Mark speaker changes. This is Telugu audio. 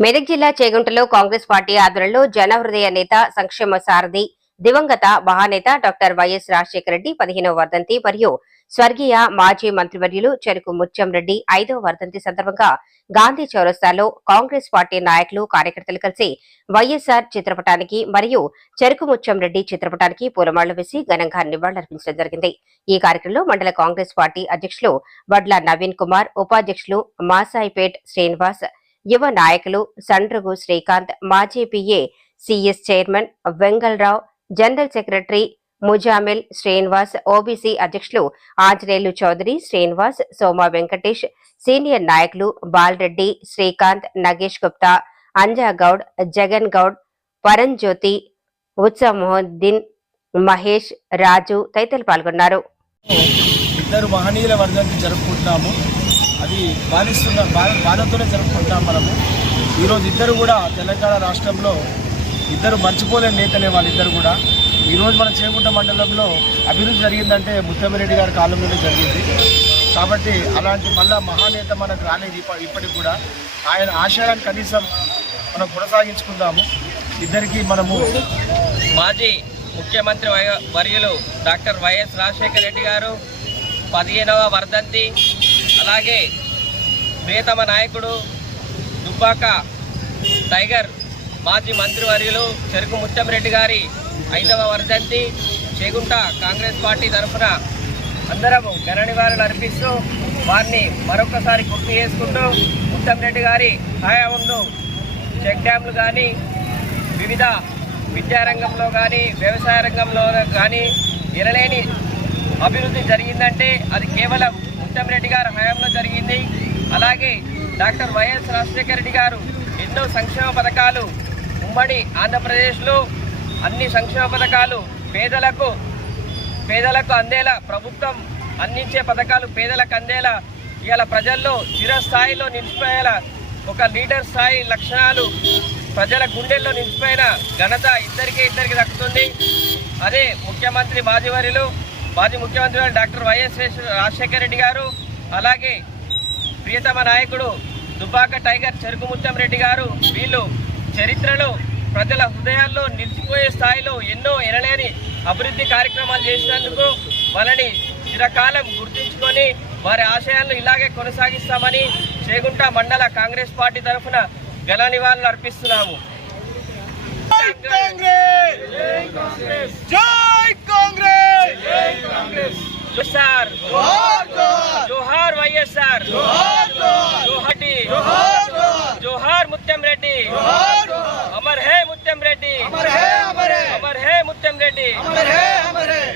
Speaker 1: మెదక్ జిల్లా చేగుంటలో కాంగ్రెస్ పార్టీ ఆధ్వర్యంలో జనహృదయ నేత సంక్షేమ సారథి దివంగత మహానేత డాక్టర్ వైఎస్ రాజశేఖర రెడ్డి పదిహేనవ వర్ధంతి మరియు స్వర్గీయ మాజీ మంత్రివర్యులు చెరుకు ముత్యం రెడ్డి ఐదవ వర్ధంతి సందర్భంగా గాంధీ చౌరస్తాలో కాంగ్రెస్ పార్టీ నాయకులు కార్యకర్తలు కలిసి వైఎస్ఆర్ చిత్రపటానికి మరియు చెరుకు ముత్యం రెడ్డి చిత్రపటానికి పూలమాళ్ళు వేసి ఘనంగా నివాళులర్పించడం జరిగింది. ఈ కార్యక్రమంలో మండల కాంగ్రెస్ పార్టీ అధ్యక్షులు వడ్ల నవీన్ కుమార్ ఉపాధ్యక్షులు మాసాయిపేట్ శ్రీనివాస్ యువ నాయకులు సండ్రుగు శ్రీకాంత్ మాజీ PA CS chairman Vengalarao general secretary Muzammil Srinivas OBC అధ్యక్షులు ఆంజనేయులు చౌదరి శ్రీనివాస్ సోమా వెంకటేష్ సీనియర్ నాయకులు బాలరెడ్డి శ్రీకాంత్ నగేష్ గుప్తా అంజా గౌడ్ జగన్ గౌడ్ పరణ్ జ్యోతి ఉత్సవ్ మొహద్దీన్ మహేష్ రాజు తదితరులు పాల్గొన్నారు.
Speaker 2: ఇద్దరు మహనీయుల వర్ధంతి జరుపుకుంటున్నాము. అది బాధిస్తున్న బాధ బాధతోనే జరుపుకుంటాం మనము. ఈరోజు ఇద్దరు కూడా తెలంగాణ రాష్ట్రంలో ఇద్దరు మర్చిపోలేని నేతలే వాళ్ళిద్దరు కూడా. ఈరోజు మన చేకుంట మండలంలో అభివృద్ధి జరిగిందంటే ముత్తమిరెడ్డి గారి కాలంలోనే జరిగింది. కాబట్టి అలాంటి మళ్ళా మహానేత మనకు రాలేదు ఇప్ప- ఇప్పటికి కూడా. ఆయన ఆశయాన్ని కనీసం మనం కొనసాగించుకుందాము. ఇద్దరికి మనము
Speaker 3: మాజీ ముఖ్యమంత్రి వర్యులు డాక్టర్ వైఎస్ రాజశేఖర రెడ్డి గారు పదిహేనవ వర్ధంతి అలాగే ప్రియతమ నాయకుడు దుబ్బాక టైగర్ మాజీ మంత్రివర్యులు చెరుకు ముత్తంరెడ్డి గారి ఐదవ వర్ధంతి చేగుంట కాంగ్రెస్ పార్టీ తరఫున అందరము ఘన నివాళులు అర్పిస్తూ వారిని మరొకసారి గుర్తు చేసుకుంటూ ముత్తంరెడ్డి గారి హయాంలో చెక్ డ్యామ్లు కానీ వివిధ విద్యారంగంలో కానీ వ్యవసాయ రంగంలో కానీ ఎనలేని అభివృద్ధి జరిగిందంటే అది కేవలం ముత్తంరెడ్డి గారు హయాంలో అలాగే డాక్టర్ వైఎస్ రాజశేఖర రెడ్డి గారు ఎన్నో సంక్షేమ పథకాలు ఉమ్మడి ఆంధ్రప్రదేశ్లో అన్ని సంక్షేమ పథకాలు పేదలకు పేదలకు అందేలా ప్రభుత్వం అందించే పథకాలు పేదలకు అందేలా ఇవాళ ప్రజల్లో చిరస్థాయిలో నిలిచిపోయేలా ఒక లీడర్ స్థాయి లక్షణాలు ప్రజల గుండెల్లో నిలిచిపోయిన ఘనత ఇద్దరికి ఇద్దరికి దక్కుతుంది. అదే ముఖ్యమంత్రి మాజీ మాజీవర్యులు మాజీ ముఖ్యమంత్రి డాక్టర్ వైఎస్ రాజశేఖర రెడ్డి గారు అలాగే ప్రియతమ నాయకుడు దుబ్బాక టైగర్ చెరుకు ముత్తం రెడ్డి గారు వీళ్ళు చరిత్రలో ప్రజల హృదయాల్లో నిలిచిపోయే స్థాయిలో ఎన్నో ఎనలేని అభివృద్ధి కార్యక్రమాలు చేసినందుకు వాళ్ళని చిరకాలం గుర్తుంచుకొని వారి ఆశయాలను ఇలాగే కొనసాగిస్తామని చేగుంట మండల కాంగ్రెస్ పార్టీ తరఫున ఘన నివాళులు అర్పిస్తున్నాము. జోహార్! వైఎస్ఆర్! मुत्यम रेड्डी। अमर है अमर है। अमर है मुत्यम रेड्डी। अमर है अमर है।